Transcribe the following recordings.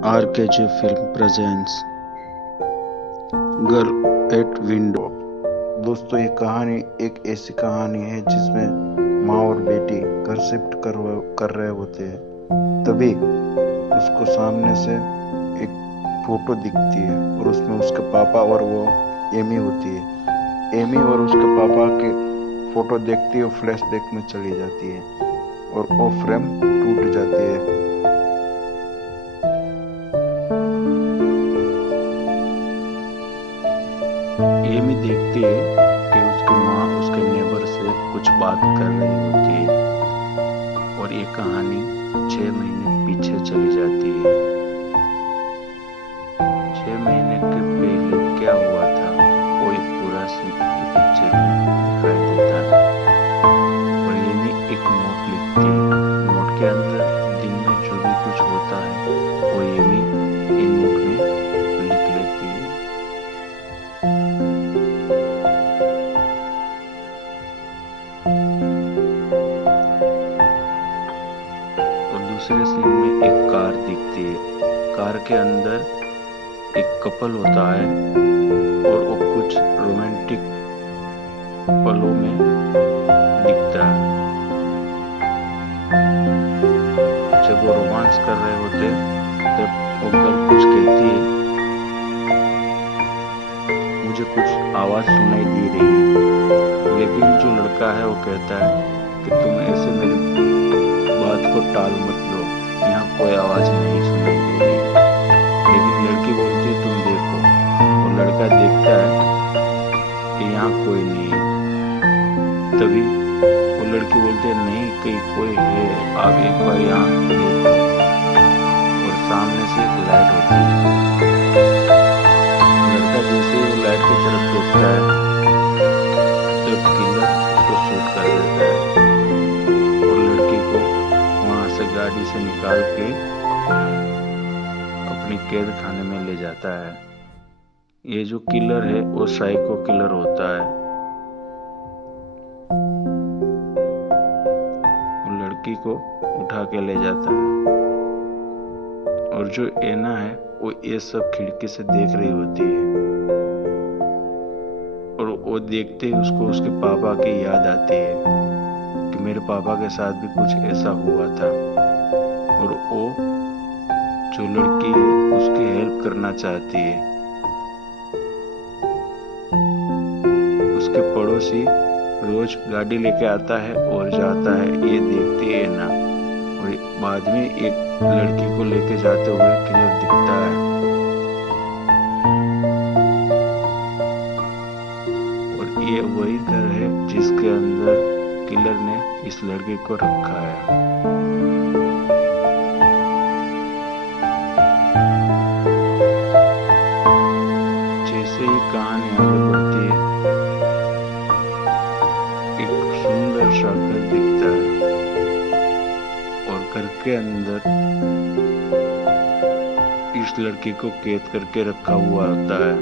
RKG film presents girl at window. दोस्तों, ये कहानी एक ऐसी कहानी है जिसमें माँ और बेटी घर शिफ्ट कर रहे होते हैं। तभी उसको सामने से एक फोटो दिखती है और उसमें उसके पापा और वो एमी होती है। एमी और उसके पापा के फोटो देखती है, फ्लैशबैक में चली जाती है और वो फ्रेम टूट जाती है। एमी देखती है कि उसकी माँ उसके नेबर से कुछ बात कर रही होती है और ये कहानी 6 महीने पीछे चली जाती है। 6 महीने के पहले क्या हुआ था वो एक पूरा सीन पिक्चर में दिखाई देता है। और एमी एक नोट लिखती है। नोट के अंदर दिन में जो भी कुछ होता है वो एमी इन नोट में लिख लेती है। दूसरे सीन में एक कार दिखती है। कार के अंदर एक कपल होता है और वो कुछ रोमांटिक पलों में दिखता है। जब वो रोमांस कर रहे होते तब वो गर्ल कुछ कहती है, मुझे कुछ आवाज सुनाई दे रही है। लेकिन जो लड़का है वो कहता है कि तुम ऐसे मेरी बात को टाल मत दो, यहाँ कोई आवाज नहीं सुनाई दे रही है। लेकिन लड़की बोलती है तुम देखो, और लड़का देखता है कि यहाँ कोई नहीं है। तभी वो लड़की बोलती है नहीं, कहीं कोई है, आप एक बार यहाँ देखो। और सामने से एक लाइट होती है। लड़का जैसे ही वो लाइट की तरफ देखता है तब किलर उसको शूट कर देता है और लड़की को वहां से गाड़ी से निकाल के अपनी कैद खाने में ले जाता है। ये जो किलर है वो साइको किलर होता है। वो लड़की को उठा के ले जाता है और जो एना है वो ये सब खिड़की से देख रही होती है और वो देखते ही उसको उसके पापा की याद आती है कि मेरे पापा के साथ भी कुछ ऐसा हुआ था। और वो जो लड़की है उसकी हेल्प करना चाहती है। उसके पड़ोसी रोज गाड़ी लेके आता है और जाता है, ये देखती है ना। और बाद में एक लड़की को लेके जाते हुए किलर दिखता है और ये वही घर है जिसके अंदर किलर ने इस लड़के को रखा है। जैसे ही कहानी आगे बढ़ती है एक सुंदर सा घर दिखता है और घर के अंदर इस लड़की को कैद करके रखा हुआ होता है।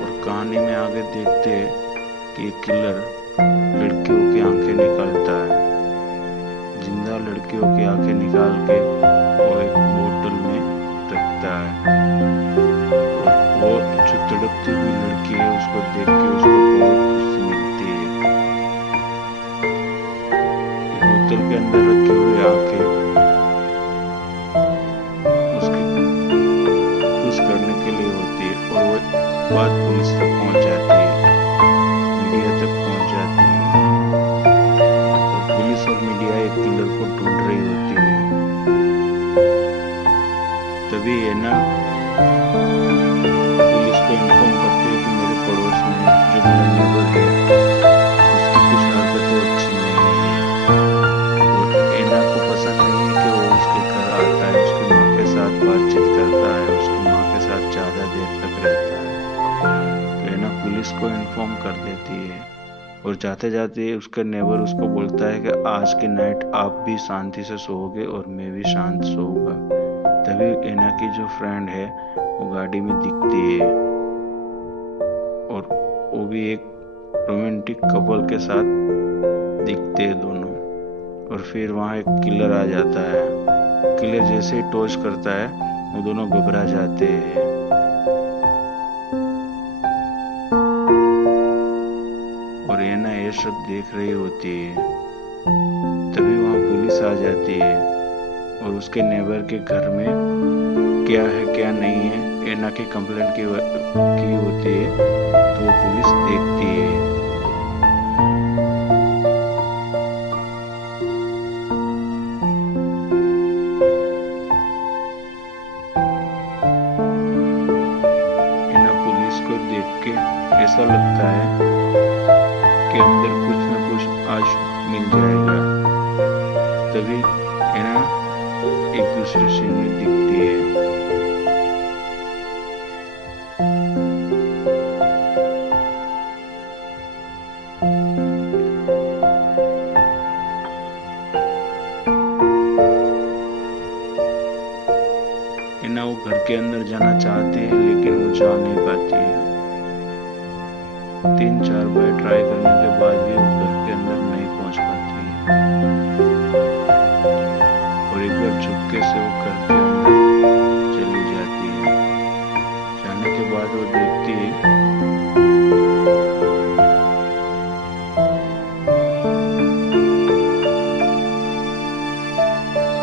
और कहानी में आगे देखते हैं कि किलर लड़कियों की आंखें निकालता है। जिंदा लड़कियों की आंखें निकाल के वो एक बोतल में रखता है। वो जो तड़पती हुई लड़की है उसको देख के उसको बहुत खुशी मिलती है। बोतल के अंदर रखी हुई आंखें उसके खुश करने के लिए होती है और वो बात पुलिस तक पहुंच जाती है, मीडिया तक पहुंच जाती है। और पुलिस और मीडिया एक किलर को ढूंढ रही होती है। तभी है ना पुलिस को इन्फॉर्म करती है कि मेरे पड़ोस में जो मेरा नेबर है उसकी कुछ हरकतें अच्छी नहीं है। और एना को पसंद नहीं है कि वो उसके घर आता है, उसकी माँ के साथ बातचीत करता है, उसकी माँ के साथ ज़्यादा देर तक रहता है। तो एना पुलिस को इन्फॉर्म कर देती है और जाते जाते उसका नेबर उसको बोलता है कि आज की नाइट आप भी शांति से सोओगे और मैं भी शांत सोऊंगा। तभी एना की जो फ्रेंड है वो गाड़ी में दिखती है और वो भी एक रोमांटिक कपल के साथ दिखते हैं दोनों। और फिर वहाँ एक किलर आ जाता है। किलर जैसे ही टॉर्च करता है वो दोनों घबरा जाते हैं। और एना ये सब देख रही होती है। तभी वहाँ पुलिस आ जाती है और उसके नेबर के घर में क्या है क्या नहीं है एना की कंप्लेंट की होती है। तो वो पुलिस देखती है। एना पुलिस को देख के ऐसा लगता है कि अंदर कुछ न कुछ आज मिल जाएगा। तभी एना एक दूसरे सीन में दिखती है। एना वो घर के अंदर जाना चाहते हैं लेकिन वो जा नहीं पाती है। 3-4 बार ट्राई करने के बाद भी वो घर के अंदर नहीं पहुंच पाती है। और एक बार चुपके से वो घर के अंदर चली जाती है। जाने के बाद वो देखती है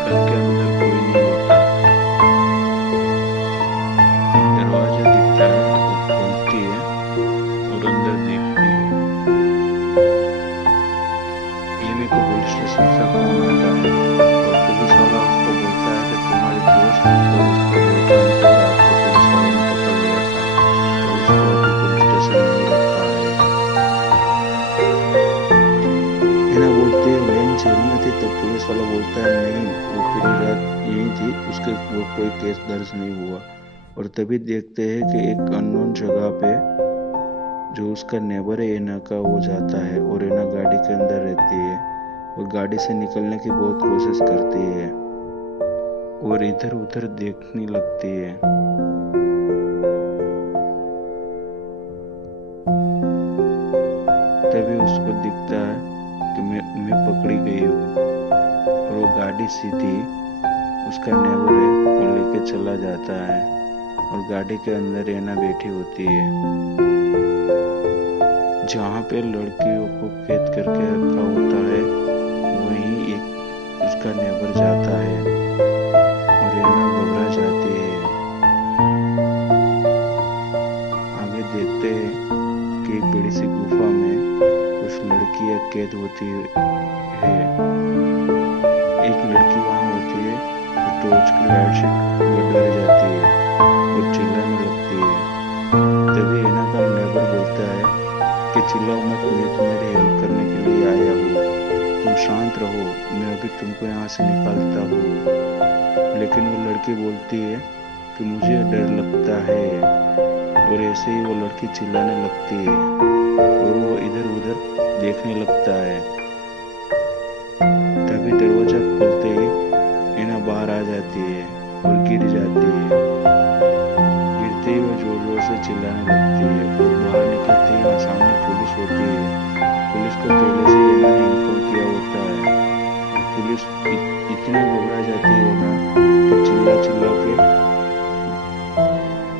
घर के अंदर कोई नहीं होता। एक दरवाजा दिखता है, वो खोलती है और अंदर देखती है। एमी को पुलिस स्टेशन से फोन आता है और पुलिस वाला उसको बोलता है कि तुम्हारे दोस्त और उसके बॉयफ्रेंड को रात को पुलिस वालों ने पकड़ लिया था और उसको अभी पुलिस स्टेशन में ही रखा है। एना बोलती है वैन जेल में थी। तो पुलिस वाला बोलता है नहीं, वो पूरी रात यहीं थी, उसके वो कोई केस दर्ज नहीं हुआ। और तभी देखते हैं कि एक अननोन जगह पे जो उसका नेबर है एना का वो जाता है और एना गाड़ी के अंदर रहती है। वो गाड़ी से निकलने की बहुत कोशिश करती है और इधर उधर देखने लगती है। तभी उसको दिखता है कि मैं पकड़ी गई हूँ और वो गाड़ी सीधी उसका नेबर है वो लेके चला जाता है और गाड़ी के अंदर एना बैठी होती है। जहाँ पे लड़कियों को कैद करके रखा होता है वहीं एक उसका नेबर जाता है और एना घबरा जाती है। आगे देखते हैं कि एक बड़ी सी गुफा में कुछ लड़कियां कैद होती है। एक लड़की वहाँ होती है जो टॉर्च की लाइट से डर जाती है और चिल्लाने लगती है। तभी एना का नेबर बोलता है कि चिल्लाओ मत, मैं तुम्हारी हेल्प करने के लिए आया हूँ, तुम शांत रहो, मैं अभी तुमको यहाँ से निकालता हूँ। लेकिन वो लड़की बोलती है कि मुझे डर लगता है और ऐसे ही वो लड़की चिल्लाने लगती है और वो इधर उधर देखने लगता है। तभी दरवाजा खोलते ही एना बाहर आ जाती है और गिर जाती है। गिरते ही वो जोर जोर से चिल्लाने लगती है और बाहर निकलते ही वहाँ सामने पुलिस होती है। पुलिस को पहले से एना ने इन्फॉर्म किया होता है। पुलिस इतनी घबरा जाती है ना कि चिल्ला चिल्ला के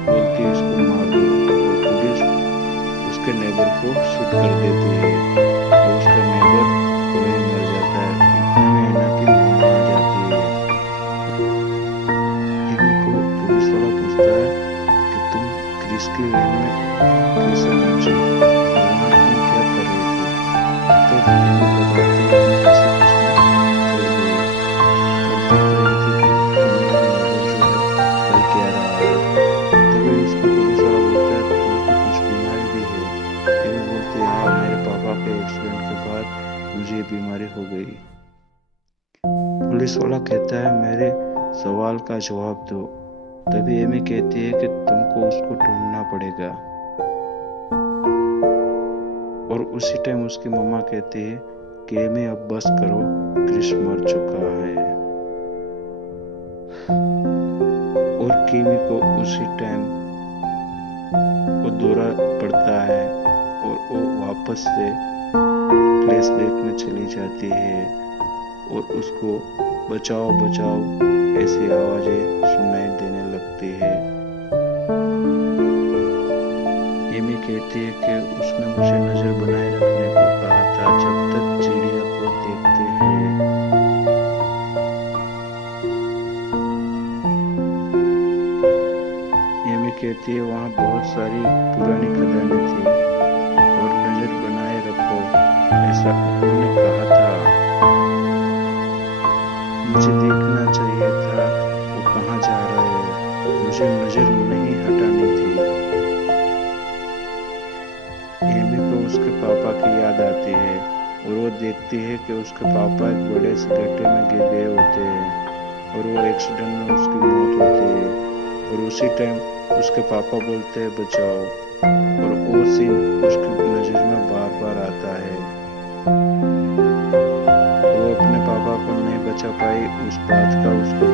बोलती है इसको मार दो और पुलिस उसके नेबर को शूट कर देती है और उसका नेबर वहीं मर जाता है। इतने में एना की मम्मा आ जाती है। एमी को पुलिस वाला पूछता है कि तुम क्रिस की वैन में कैसे पहुंची और वहाँ तुम क्या कर रही थी। तो एमी बताती है कि मैं ऐसे कुछ नहीं चल रही और देख रही थी कि मेरा नेबर जो है कल क्या रहा है। तभी उसको पुलिस वाला बोलता है तुमको कुछ बीमारी भी है। एमी बोलती है हाँ, मेरे पापा के एक्सीडेंट के बाद मुझे बीमारी हो गई। पुलिस वाला कहता है मेरे सवाल का जवाब दो। तभी एमी कहती है कि तुमको उसको ढूंढना पड़ेगा। और उसी टाइम उसकी मम्मा कहती है कि एमी अब बस करो, क्रिस मर चुका है। और कीमी को उसी टाइम वो दौरा पड़ता है और वो वापस से फ्लैशबैक में चली जाती है और उसको बचाओ बचाओ ऐसी आवाजें सुनाई देने लगती है। एमी कहती है कि उसने मुझे नजर बनाए रखने को कहा था जब तक चिड़िया को देखते हैं। एमी कहती है वहाँ बहुत सारी पुरानी खदानें थी और नजर बनाए रखो ऐसा उन्होंने कहा था। मुझे देखना चाहिए था वो कहाँ जा रहे हैं, मुझे नजर नहीं हटानी थी। एमी को उसके पापा की याद आती है और वो देखती है कि उसके पापा एक बड़े से गड्ढे में गिर गए होते हैं और वो एक्सीडेंट में उसकी मौत होती है। और उसी टाइम उसके पापा बोलते हैं बचाओ, और वो सीन उसकी नजर में बार बार आता है। वो अपने पापा को नहीं बचा पाई, उस बात का उसको